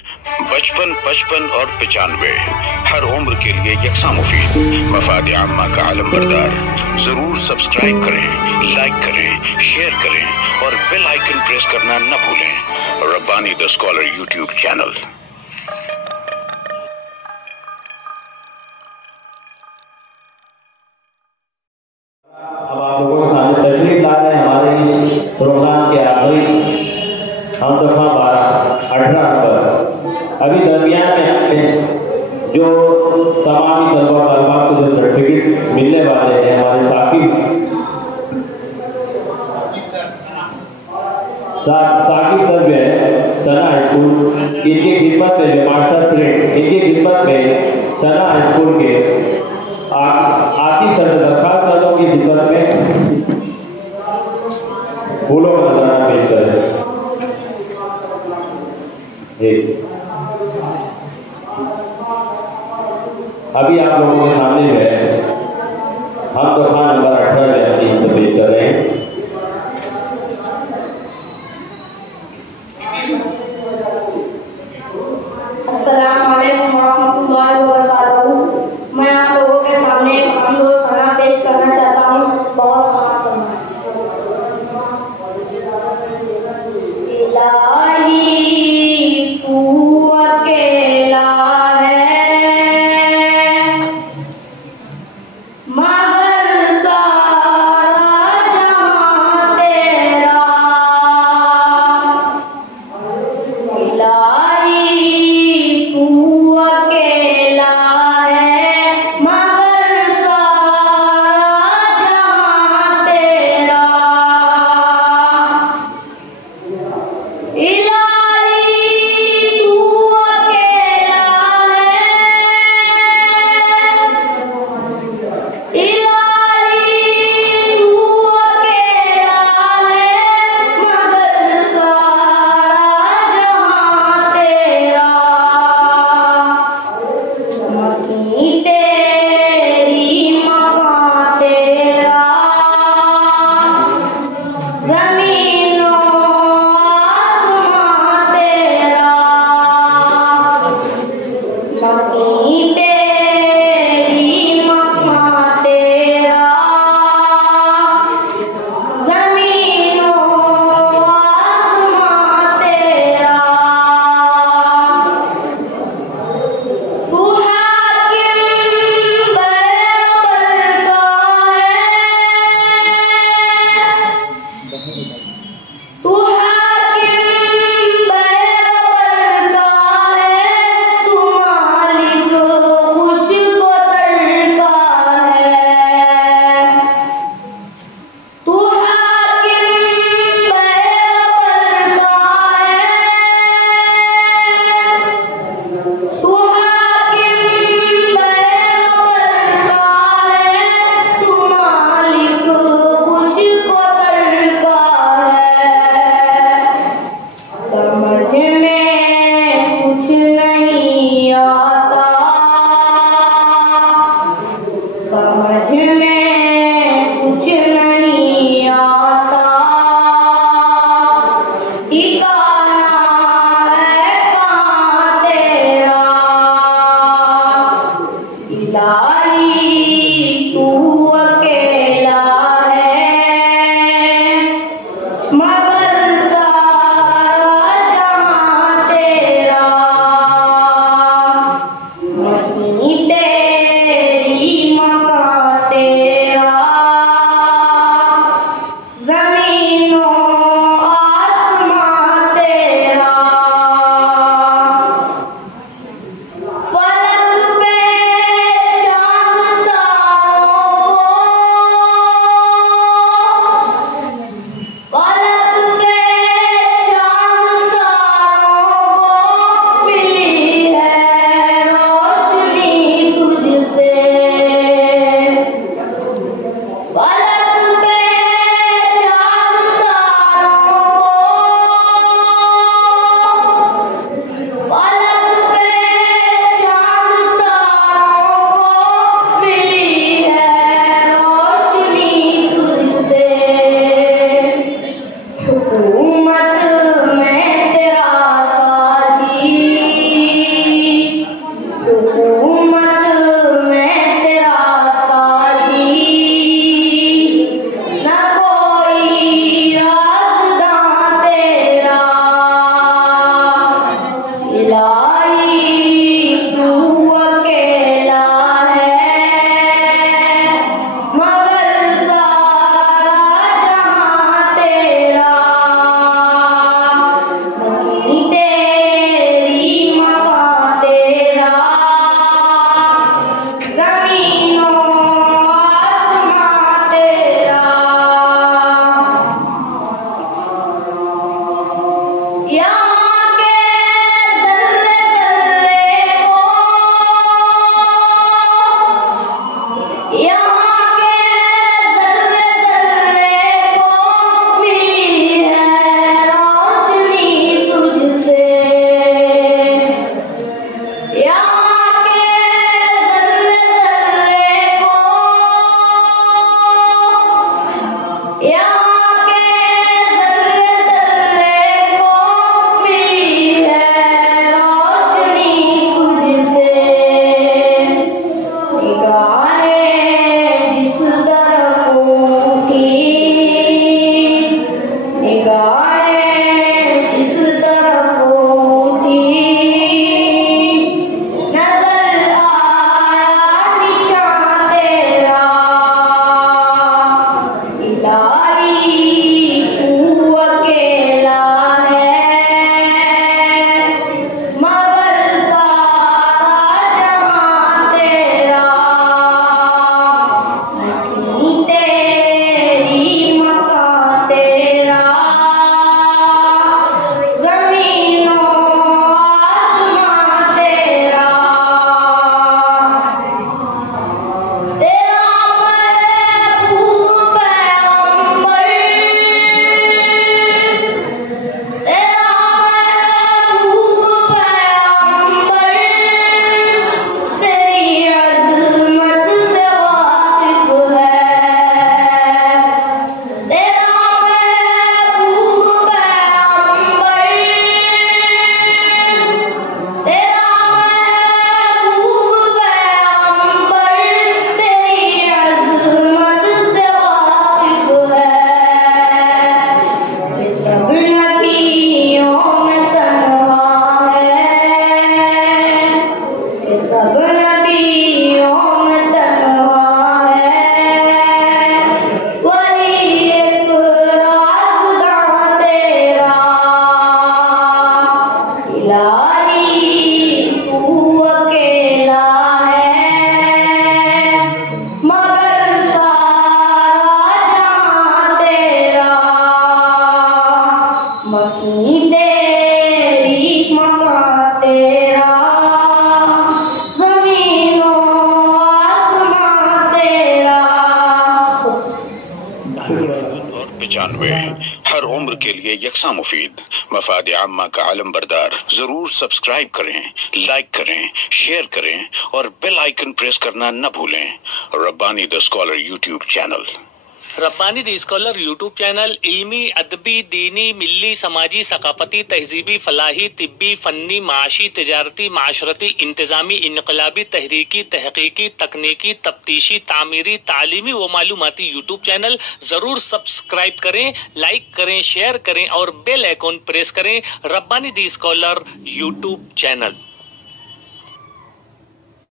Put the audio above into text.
55, 55 और 95 हर उम्र के लिए यकसा मुफीद। मफाद आम्मा का आलम बरदार। जरूर सब्सक्राइब करें, लाइक करें, शेयर करें और बेल आइकन प्रेस करना न भूलें। Rabbani the scholar YouTube channel. अब आप लोगों के सामने तशरीफ ला रहे हैं हमारे इस प्रोग्राम के आखिरी हम दफा 18 नंबर। अभी दरमियान में हमें जो तमामी तलबा तलबात को जो सर्टिफिकेट मिलने वाले हैं हमारे साकिब सर जो है सना हाई स्कूल, इनकी खिदमत में जो मास्टर ट्रेड, इनकी खिदमत में सना हाई स्कूल के आती दरखास्त वालों की खिदमत में फूलों का नजराना पेश करें। अभी आप लोगों के सामने जो है हम दफा नंबर 18 में अपनी खिदमत पेश कर रहे हैं। अस्सलाम वालेकुम वरहमतुल्लाहि वबरकातुहू। मैं आप लोगों के सामने हमद व सना पेश करना चाहता हूँ। बहुत सना फरमाएं। इलाही तू अकेला है मगर सारा जहां और 95 हर उम्र के लिए यकसा मुफीद मफाद आम्मा का आलम बरदार। जरूर सब्सक्राइब करें, लाइक करें, शेयर करें और बेल आइकन प्रेस करना न भूलें। Rabbani the scholar YouTube channel. Rabbani the scholar YouTube channel इल्मी, अदबी, दीनी, मिल्ली, समाजी, सकाफती, तहजीबी, फलाही, तिब्बी, फन्नी, माशी, तिजारती, माशरती, इंतजामी, इनकलाबी, तहरीकी, तहकीकी, तकनीकी, तफ्तीशी, तामीरी, तालीमी व मालूमाती यूट्यूब चैनल। जरूर सब्सक्राइब करें, लाइक करें, शेयर करें और बेल आइकन प्रेस करें। Rabbani the scholar YouTube channel.